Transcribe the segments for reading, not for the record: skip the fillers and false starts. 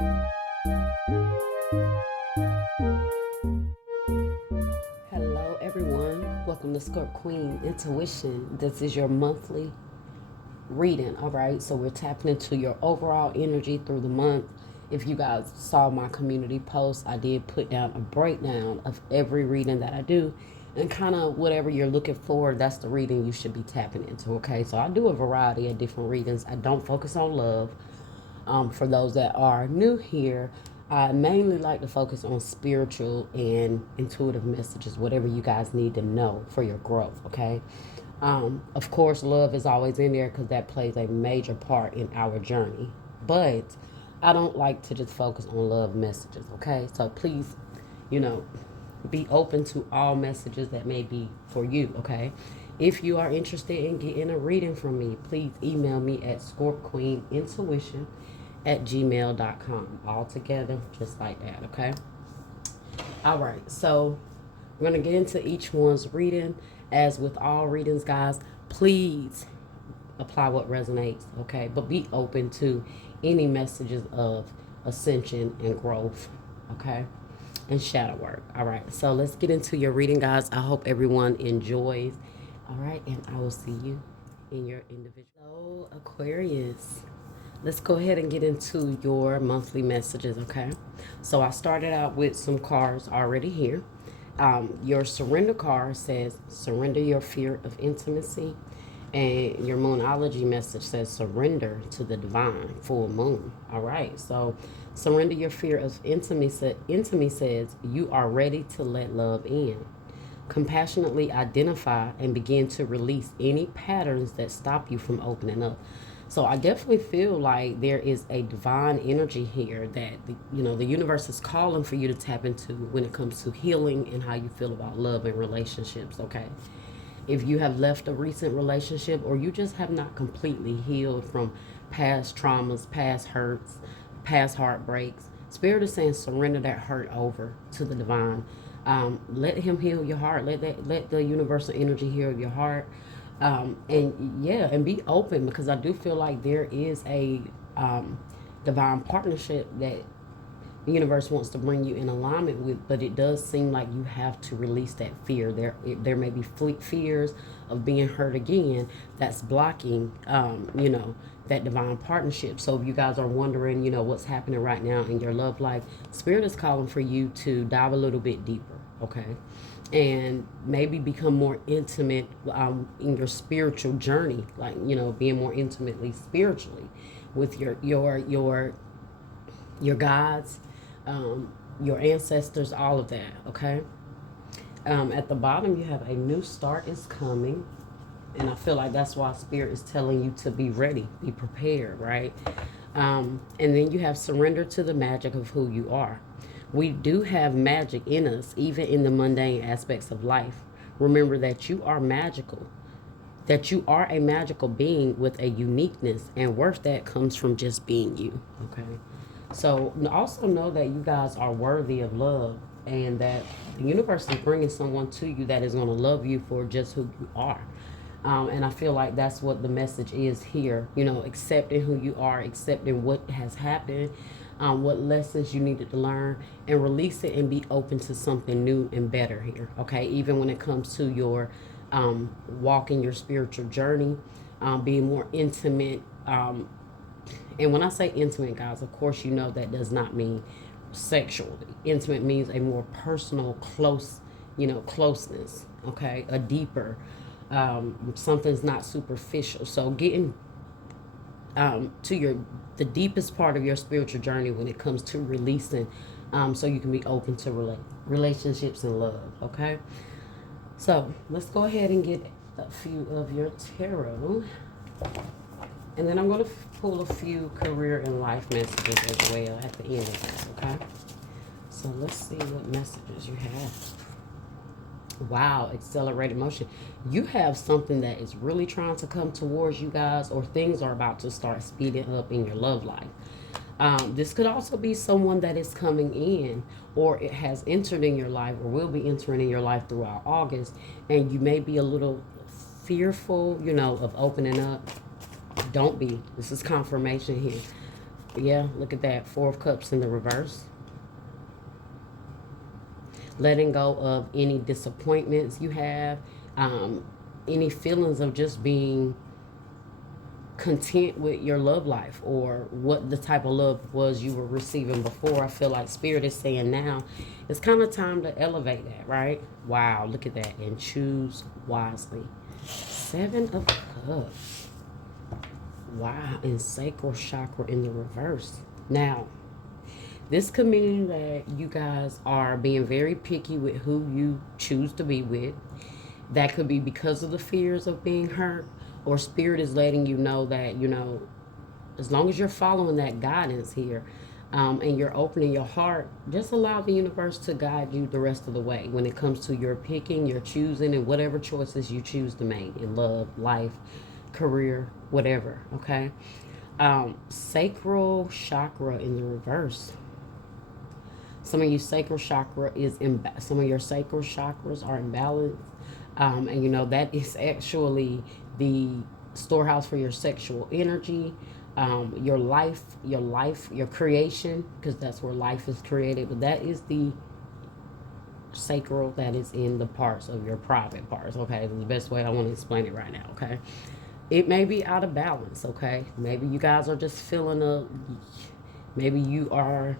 Hello everyone, welcome to Scorp Queen Intuition. This is your monthly reading. All right, so we're tapping into your overall energy through the month. If you guys saw my community post, I did put down a breakdown of every reading that I do, and kind of whatever you're looking for, that's the reading you should be tapping into. Okay, so I do a variety of different readings. I don't focus on love. For those that are new here, I mainly like to focus on spiritual and intuitive messages, whatever you guys need to know for your growth, okay? Of course, love is always in there because that plays a major part in our journey. But I don't like to just focus on love messages, okay? So please, you know, be open to all messages that may be for you, okay? If you are interested in getting a reading from me, please email me at scorpqueenintuition@gmail.com. All together, just like that, okay? All right, so we're going to get into each one's reading. As with all readings, guys, please apply what resonates, okay? But be open to any messages of ascension and growth, okay? And shadow work. All right, so let's get into your reading, guys. I hope everyone enjoys. All right, and I will see you in your individual. So, Aquarius, let's go ahead and get into your monthly messages, okay? So I started out with some cards already here. Your surrender card says surrender your fear of intimacy, and your moonology message says surrender to the divine full moon. All right, so surrender your fear of intimacy. Intimacy says you are ready to let love in. Compassionately identify and begin to release any patterns that stop you from opening up. So I definitely feel like there is a divine energy here that the universe is calling for you to tap into when it comes to healing and how you feel about love and relationships, okay? If you have left a recent relationship or you just have not completely healed from past traumas, past hurts, past heartbreaks, Spirit is saying surrender that hurt over to the divine. Let him heal your heart. Let the universal energy heal your heart. And be open, because I do feel like there is a divine partnership that the universe wants to bring you in alignment with, but it does seem like you have to release that fear. There may be fears of being hurt again that's blocking, that divine partnership. So if you guys are wondering, what's happening right now in your love life, Spirit is calling for you to dive a little bit deeper, okay? And maybe become more intimate in your spiritual journey, like, being more intimately spiritually with your gods, your ancestors, all of that, okay? At the bottom, you have a new start is coming. And I feel like that's why Spirit is telling you to be ready, be prepared, right? And then you have surrender to the magic of who you are. We do have magic in us, even in the mundane aspects of life. Remember that you are magical, that you are a magical being with a uniqueness and worth that comes from just being you, okay? So also know that you guys are worthy of love, and that the universe is bringing someone to you that is going to love you for just who you are. And I feel like that's what the message is here, accepting who you are, accepting what has happened, what lessons you needed to learn, and release it and be open to something new and better here, okay? Even when it comes to your walking your spiritual journey, being more intimate. And when I say intimate, guys, of course, that does not mean sexually. Intimate means a more personal, closeness, okay? A deeper, something's not superficial. So getting to the deepest part of your spiritual journey when it comes to releasing, so you can be open to relationships and love, okay? So let's go ahead and get a few of your tarot, and then I'm going to pull a few career and life messages as well at the end of this, okay? So let's see what messages you have. Wow, accelerated motion. You have something that is really trying to come towards you guys, or things are about to start speeding up in your love life. This could also be someone that is coming in, or it has entered in your life, or will be entering in your life throughout August, and you may be a little fearful, of opening up. Don't be. This is confirmation here. Yeah, look at that. Four of Cups in the reverse. Letting go of any disappointments you have, any feelings of just being content with your love life or what the type of love was you were receiving before. I feel like Spirit is saying now it's kind of time to elevate that, right? Wow, look at that. And choose wisely. Seven of Cups. Wow, and sacral chakra in the reverse. Now, this could mean that you guys are being very picky with who you choose to be with. That could be because of the fears of being hurt, or Spirit is letting you know that, as long as you're following that guidance here, and you're opening your heart, just allow the universe to guide you the rest of the way when it comes to your picking, your choosing, and whatever choices you choose to make in love, life, career, whatever, okay? Sacral chakra in the reverse. Some of you sacral chakra is some of your sacral chakras are imbalanced, and that is actually the storehouse for your sexual energy, your life, your creation, because that's where life is created. But that is the sacral that is in the parts of your private parts. Okay, the best way I want to explain it right now. Okay, it may be out of balance. Okay, maybe you guys are just feeling maybe you are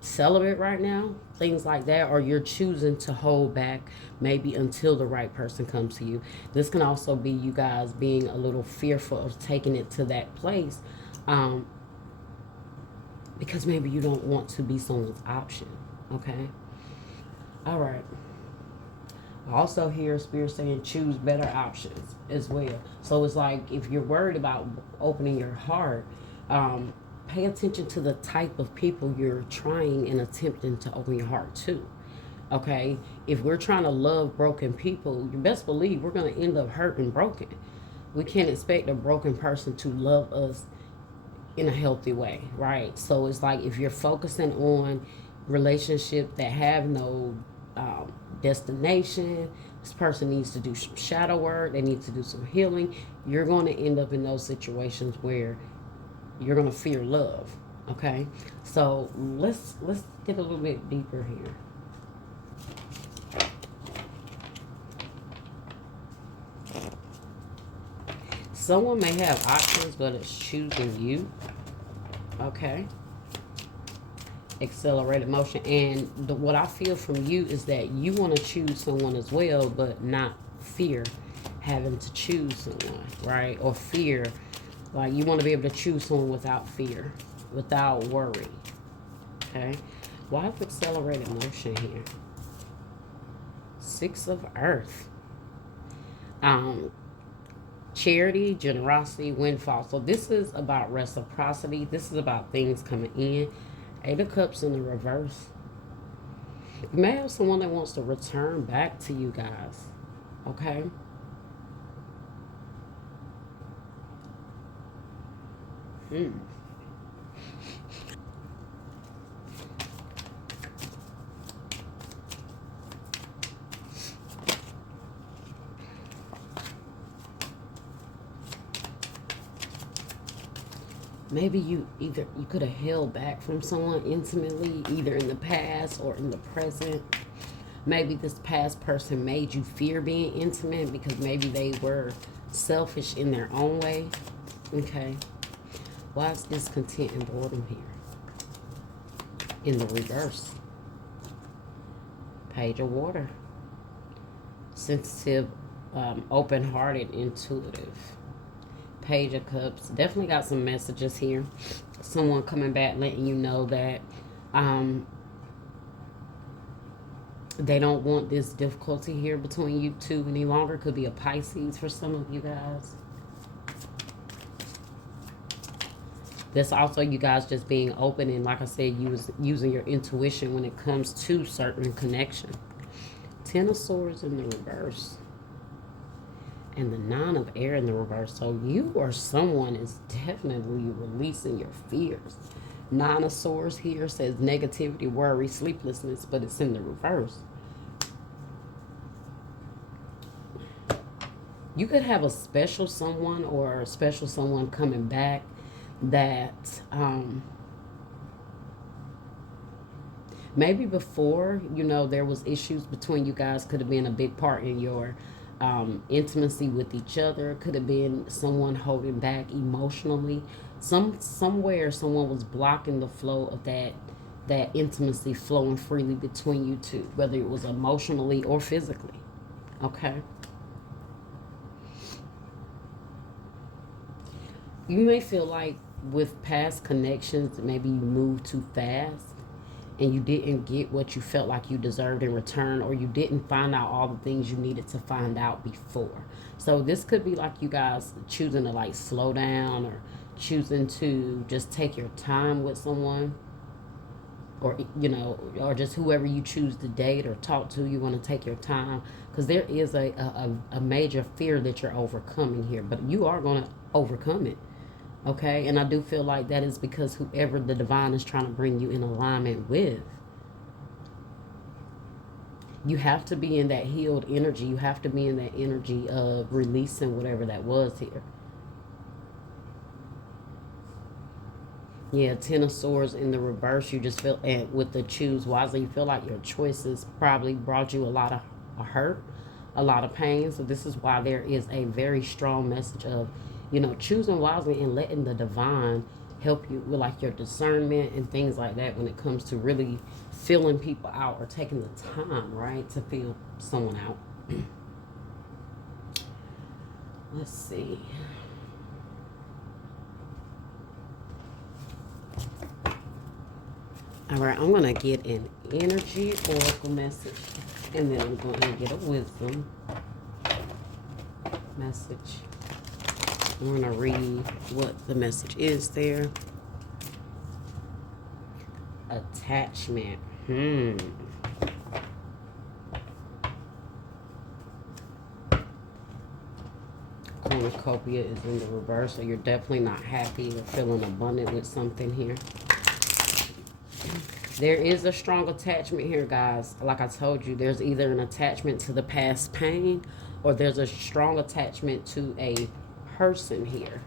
celibate right now, things like that, or you're choosing to hold back maybe until the right person comes to you. This can also be you guys being a little fearful of taking it to that place, because maybe you don't want to be someone's option. Okay, all right. I also hear Spirit saying choose better options as well. So it's like if you're worried about opening your heart, pay attention to the type of people you're trying and attempting to open your heart to. Okay, if we're trying to love broken people, you best believe we're going to end up hurt and broken. We can't expect a broken person to love us in a healthy way, right? So it's like if you're focusing on relationships that have no destination, this person needs to do some shadow work, they need to do some healing, you're going to end up in those situations where you're going to fear love. Okay, so let's get a little bit deeper here. Someone may have options, but it's choosing you. Okay, accelerated motion, and what I feel from you is that you want to choose someone as well, but not fear having to choose someone, right? Or fear. Like you want to be able to choose someone without fear, without worry. Okay. Why is accelerated motion here? Six of Earth. Charity, generosity, windfall. So this is about reciprocity. This is about things coming in. Eight of Cups in the reverse. You may have someone that wants to return back to you guys. Okay. Maybe you could have held back from someone intimately, either in the past or in the present. Maybe this past person made you fear being intimate because maybe they were selfish in their own way. Okay. Why is discontent and boredom here? In the reverse. Page of Water. Sensitive, open-hearted, intuitive. Page of Cups. Definitely got some messages here. Someone coming back letting you know that they don't want this difficulty here between you two any longer. Could be a Pisces for some of you guys. That's also you guys just being open and, like I said, using your intuition when it comes to certain connection. Ten of Swords in the reverse. And the Nine of Air in the reverse. So you or someone is definitely releasing your fears. Nine of Swords here says negativity, worry, sleeplessness, but it's in the reverse. You could have a special someone or a special someone coming back that maybe before, there was issues between you guys, could have been a big part in your intimacy with each other. Could have been someone holding back emotionally. Somewhere someone was blocking the flow of that intimacy flowing freely between you two, whether it was emotionally or physically. Okay. You may feel like with past connections, maybe you moved too fast and you didn't get what you felt like you deserved in return, or you didn't find out all the things you needed to find out before. So this could be like you guys choosing to like slow down, or choosing to just take your time with someone, or or just whoever you choose to date or talk to. You want to take your time, because there is a major fear that you're overcoming here, but you are going to overcome it. Okay, and I do feel like that is because whoever the divine is trying to bring you in alignment with, you have to be in that healed energy. You have to be in that energy of releasing whatever that was here. Yeah, Ten of Swords in the reverse. You just feel, and with the choose wisely, you feel like your choices probably brought you a lot of hurt, a lot of pain. So this is why there is a very strong message of, choosing wisely and letting the divine help you with like your discernment and things like that when it comes to really feeling people out, or taking the time, right, to feel someone out. Let's see. All right, I'm going to get an energy oracle message, and then I'm going to get a wisdom message. I'm going to read what the message is there. Attachment. Cornucopia is in the reverse, so you're definitely not happy or feeling abundant with something here. There is a strong attachment here, guys. Like I told you, there's either an attachment to the past pain, or there's a strong attachment to a person here.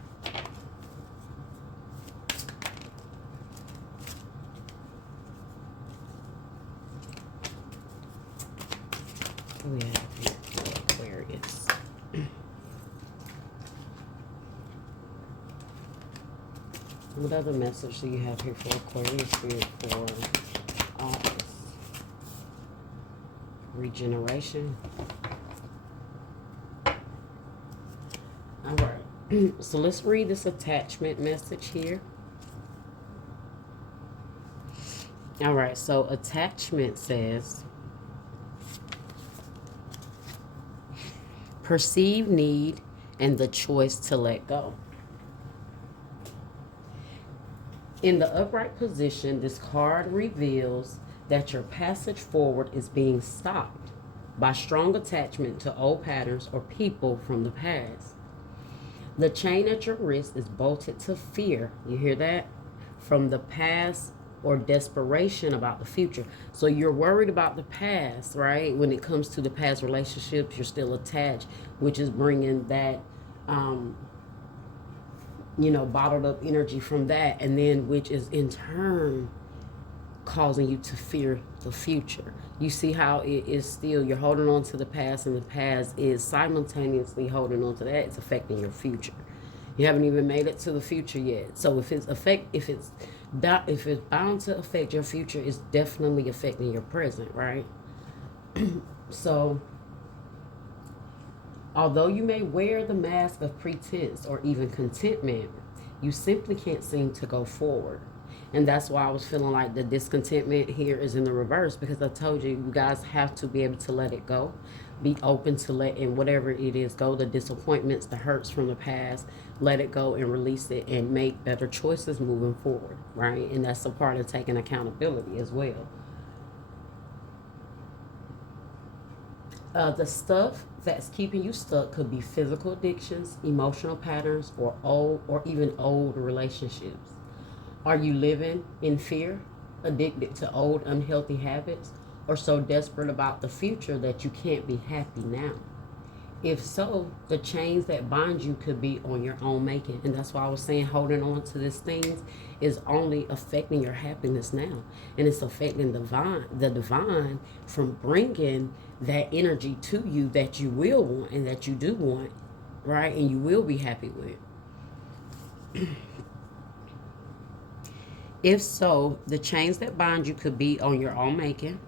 We have here for Aquarius. What other message do you have here for Aquarius here for regeneration? All right. So let's read this attachment message here. All right. So attachment says, perceived need and the choice to let go. In the upright position, this card reveals that your passage forward is being stopped by strong attachment to old patterns or people from the past. The chain at your wrist is bolted to fear. You hear that? From the past, or desperation about the future. So you're worried about the past, right? When it comes to the past relationships, you're still attached, which is bringing that bottled up energy from that, and then which is in turn causing you to fear the future. You see how it is still, you're holding on to the past, and the past is simultaneously holding on to that. It's affecting your future. You haven't even made it to the future yet. So if it's bound to affect your future, it's definitely affecting your present, right? So although you may wear the mask of pretense or even contentment, you simply can't seem to go forward. And that's why I was feeling like the discontentment here is in the reverse, because I told you, you guys have to be able to let it go. Be open to letting whatever it is go, the disappointments, the hurts from the past, let it go and release it and make better choices moving forward, right? And that's a part of taking accountability as well. The stuff that's keeping you stuck could be physical addictions, emotional patterns, or even old relationships. Are you living in fear, addicted to old unhealthy habits, or so desperate about the future that you can't be happy now? If so, the chains that bind you could be on your own making. And that's why I was saying holding on to these things is only affecting your happiness now. And it's affecting the divine from bringing that energy to you that you will want and that you do want, right? And you will be happy with. If so, the chains that bind you could be on your own making.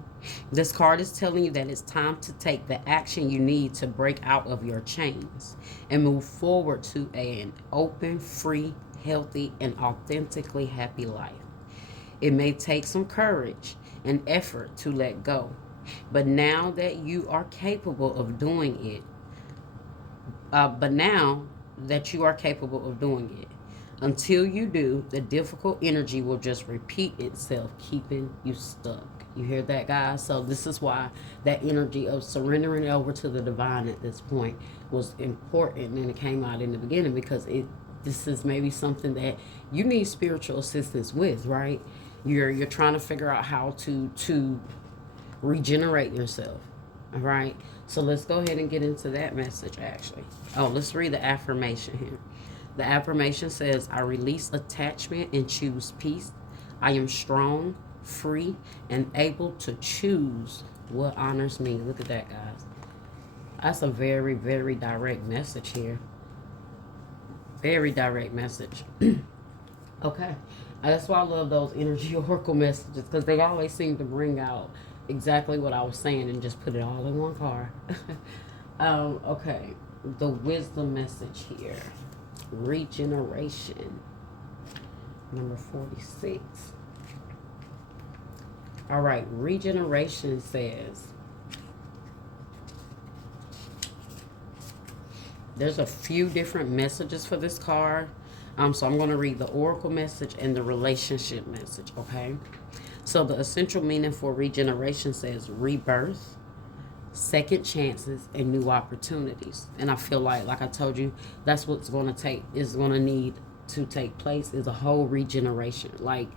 This card is telling you that it's time to take the action you need to break out of your chains and move forward to an open, free, healthy, and authentically happy life. It may take some courage and effort to let go, but now that you are capable of doing it, but now that you are capable of doing it, until you do, the difficult energy will just repeat itself, keeping you stuck. You hear that, guys? So this is why that energy of surrendering over to the divine at this point was important, and it came out in the beginning because this is maybe something that you need spiritual assistance with, right? You're trying to figure out how to regenerate yourself. All right. So let's go ahead and get into that message actually. Oh, let's read the affirmation here. The affirmation says, I release attachment and choose peace. I am strong, free, and able to choose what honors me. Look at that, guys. That's a very, very direct message here. Very direct message. Okay. That's why I love those energy oracle messages, because they always seem to bring out exactly what I was saying and just put it all in one card. Okay. The wisdom message here. Regeneration. Number 46. All right. Regeneration says, there's a few different messages for this card. So I'm going to read the oracle message and the relationship message, okay? So the essential meaning for regeneration says rebirth, second chances, and new opportunities. And I feel like I told you, that's what's going to need to take place is a whole regeneration, like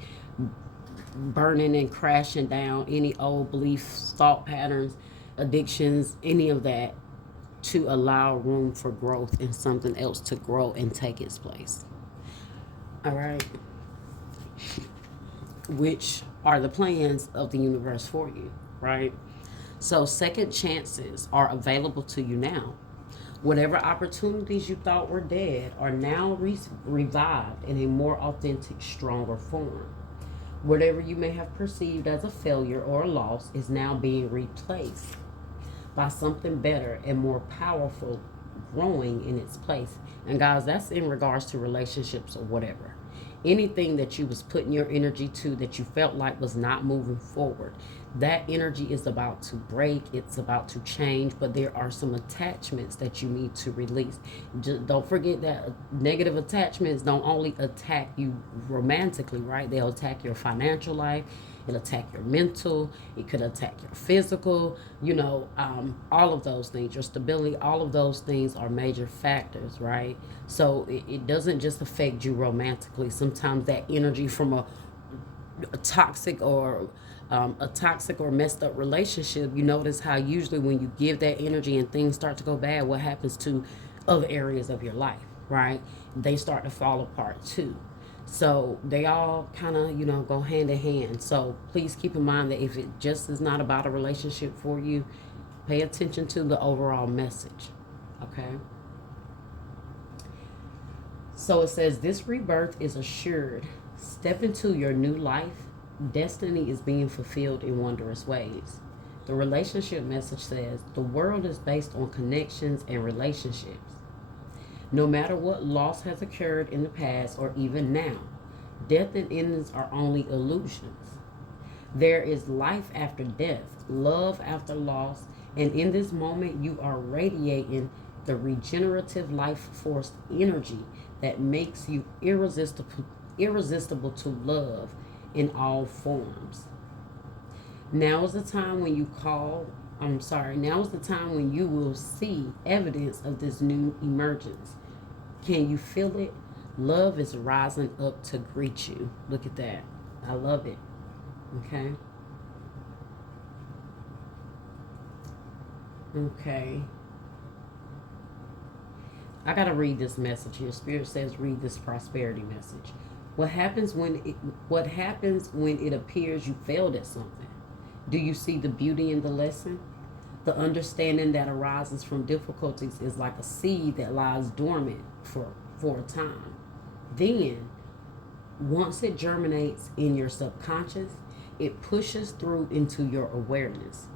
burning and crashing down any old beliefs, thought patterns, addictions, any of that, to allow room for growth and something else to grow and take its place. All right. Which are the plans of the universe for you, right? So second chances are available to you now. Whatever opportunities you thought were dead are now revived in a more authentic, stronger form. Whatever you may have perceived as a failure or a loss is now being replaced by something better and more powerful growing in its place. And guys, that's in regards to relationships or whatever. Anything that you was putting your energy to that you felt like was not moving forward, that energy is about to break, it's about to change, but there are some attachments that you need to release. Just don't forget that negative attachments don't only attack you romantically, right? They'll attack your financial life, it'll attack your mental, it could attack your physical, all of those things, your stability, all of those things are major factors, right? So it doesn't just affect you romantically. Sometimes that energy from a toxic or messed up relationship, you notice how usually when you give that energy and things start to go bad, what happens to other areas of your life, right? They start to fall apart too. So they all kind of, go hand in hand. So please keep in mind that if it just is not about a relationship for you, pay attention to the overall message, okay? So it says, this rebirth is assured. Step into your new life. Destiny is being fulfilled in wondrous ways. The relationship message says, the world is based on connections and relationships. No matter what loss has occurred in the past or even now, death and endings are only illusions. There is life after death, love after loss, and in this moment you are radiating the regenerative life force energy that makes you irresistible to love in all forms. Now is the time when now is the time when you will see evidence of this new emergence. Can you feel it? Love is rising up to greet you. Look at that. I love it. Okay. Okay. I gotta read this message here. Spirit says, read this prosperity message. What happens when it appears you failed at something? Do you see the beauty in the lesson? The understanding that arises from difficulties is like a seed that lies dormant for a time. Then, once it germinates in your subconscious, it pushes through into your awareness.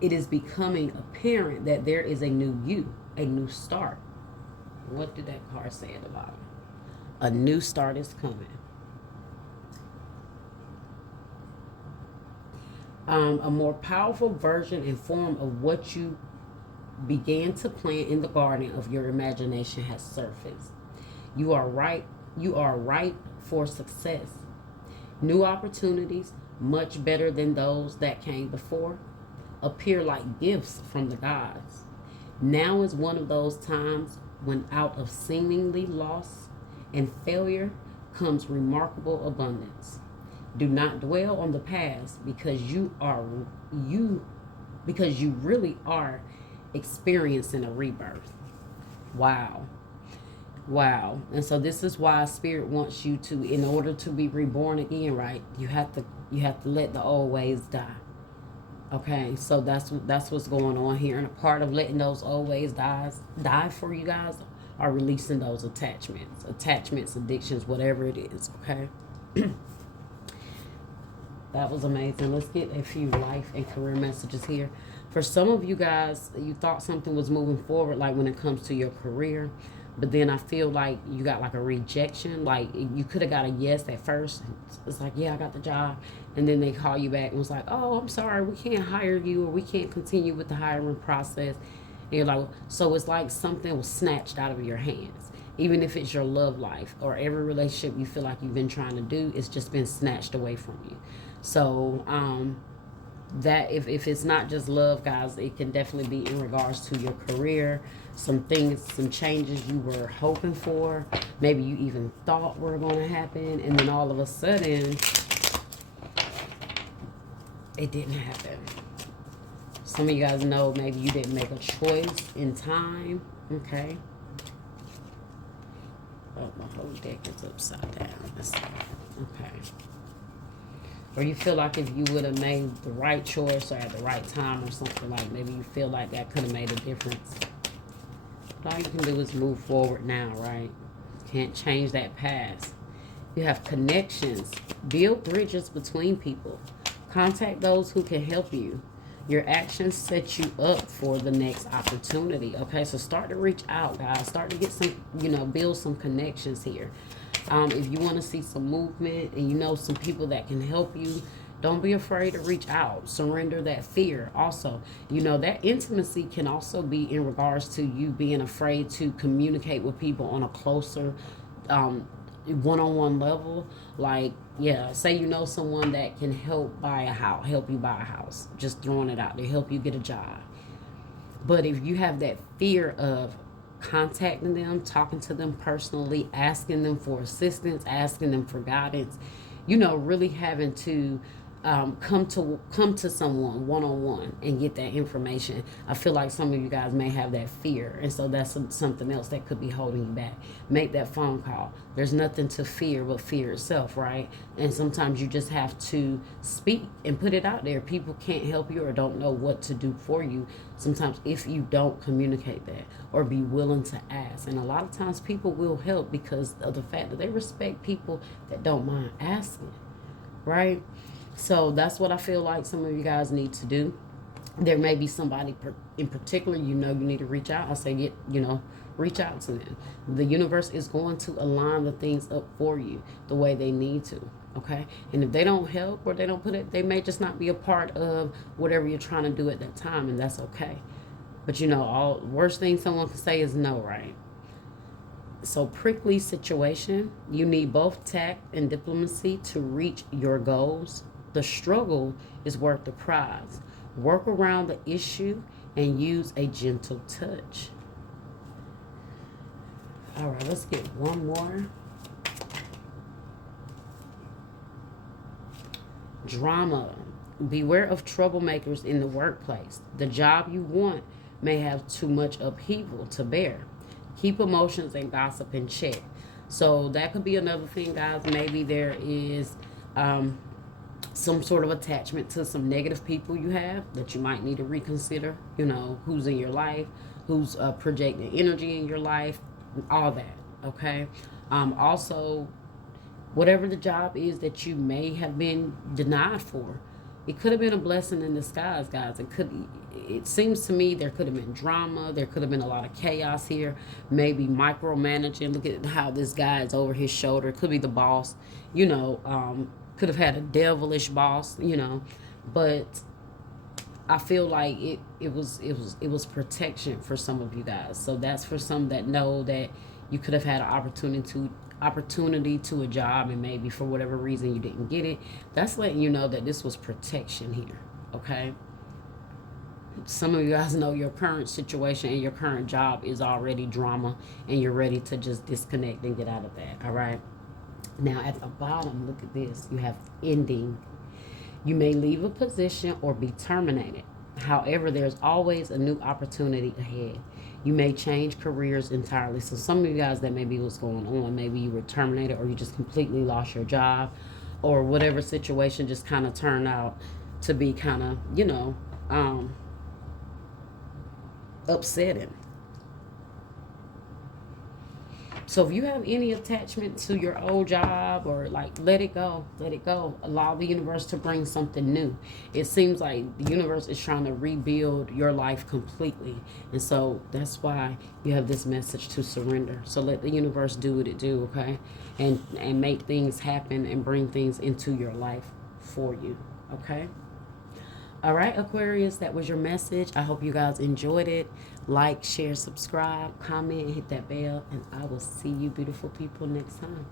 It is becoming apparent that there is a new you, a new start. What did that card say at the bottom? A new start is coming. A more powerful version and form of what you began to plant in the garden of your imagination has surfaced. You are ripe for success. New opportunities, much better than those that came before, appear like gifts from the gods. Now is one of those times when out of seemingly loss and failure comes remarkable abundance. Do not dwell on the past because you really are experiencing a rebirth. Wow. Wow. And so this is why Spirit wants you to, in order to be reborn again, right? You have to let the old ways die. Okay, so that's what's going on here. And a part of letting those old ways die for you guys are releasing those attachments, addictions, whatever it is. Okay. That was amazing. Let's get a few life and career messages here. For some of you guys, you thought something was moving forward, like when it comes to your career, but then I feel like you got like a rejection. Like you could have got a yes at first. It's like, yeah, I got the job. And then they call you back and was like, oh, I'm sorry, we can't hire you, or we can't continue with the hiring process. And you're like, so it's like something was snatched out of your hands. Even if it's your love life or every relationship you feel like you've been trying to do, it's just been snatched away from you. So that if it's not just love, guys, it can definitely be in regards to your career, some things, some changes you were hoping for, maybe you even thought were going to happen, and then all of a sudden it didn't happen. Some of you guys know maybe you didn't make a choice in time. Okay. Oh, my whole deck is upside down. Okay. Or you feel like if you would have made the right choice or at the right time or something, like maybe you feel like that could have made a difference. But all you can do is move forward now, right? Can't change that past. You have connections. Build bridges between people. Contact those who can help you. Your actions set you up for the next opportunity. Okay, so start to reach out, guys. Start to get some, build some connections here. If you want to see some movement and you know some people that can help you, don't be afraid to reach out. Surrender that fear. Also, that intimacy can also be in regards to you being afraid to communicate with people on a closer one-on-one level. Like, yeah, say you know someone that can help you buy a house. Just throwing it out there, help you get a job. But if you have that fear of contacting them, talking to them personally, asking them for assistance, asking them for guidance, really having to come to someone one-on-one and get that information. I feel like some of you guys may have that fear, and so that's something else that could be holding you back. Make that phone call. There's nothing to fear but fear itself, right? And sometimes you just have to speak and put it out there. People can't help you or don't know what to do for you sometimes if you don't communicate that or be willing to ask. And a lot of times people will help because of the fact that they respect people that don't mind asking, right? So that's what I feel like some of you guys need to do. There may be somebody in particular, you need to reach out. I say, reach out to them. The universe is going to align the things up for you the way they need to, okay? And if they don't help or they don't put it, they may just not be a part of whatever you're trying to do at that time, and that's okay. But all worst thing someone can say is no, right? So prickly situation, you need both tact and diplomacy to reach your goals. The struggle is worth the prize. Work around the issue and use a gentle touch. All right, let's get one more. Drama. Beware of troublemakers in the workplace. The job you want may have too much upheaval to bear. Keep emotions and gossip in check. So that could be another thing, guys. Maybe there is some sort of attachment to some negative people you have that you might need to reconsider. You know, who's in your life, who's projecting energy in your life, all that. Okay. Also, whatever the job is that you may have been denied for, it could have been a blessing in disguise, guys. It seems to me there could have been drama, there could have been a lot of chaos here, maybe micromanaging. Look at how this guy is over his shoulder. It could be the boss, you know. Could have had a devilish boss, you know. But I feel like it was protection for some of you guys. So that's for some that know that you could have had an opportunity to a job, and maybe for whatever reason you didn't get it. That's letting you know that this was protection here. Okay. Some of you guys know your current situation and your current job is already drama, and you're ready to just disconnect and get out of that. All right. Now at the bottom, look at this. You have ending. You may leave a position or be terminated. However, there's always a new opportunity ahead. You may change careers entirely. So some of you guys, that may be what's going on. Maybe you were terminated, or you just completely lost your job, or whatever situation just kind of turned out to be kind of, upsetting. So if you have any attachment to your old job, or like, let it go, let it go. Allow the universe to bring something new. It seems like the universe is trying to rebuild your life completely. And so that's why you have this message to surrender. So let the universe do what it do, okay? And make things happen and bring things into your life for you, okay? All right, Aquarius, that was your message. I hope you guys enjoyed it. Like, share, subscribe, comment, and hit that bell. And I will see you beautiful people next time.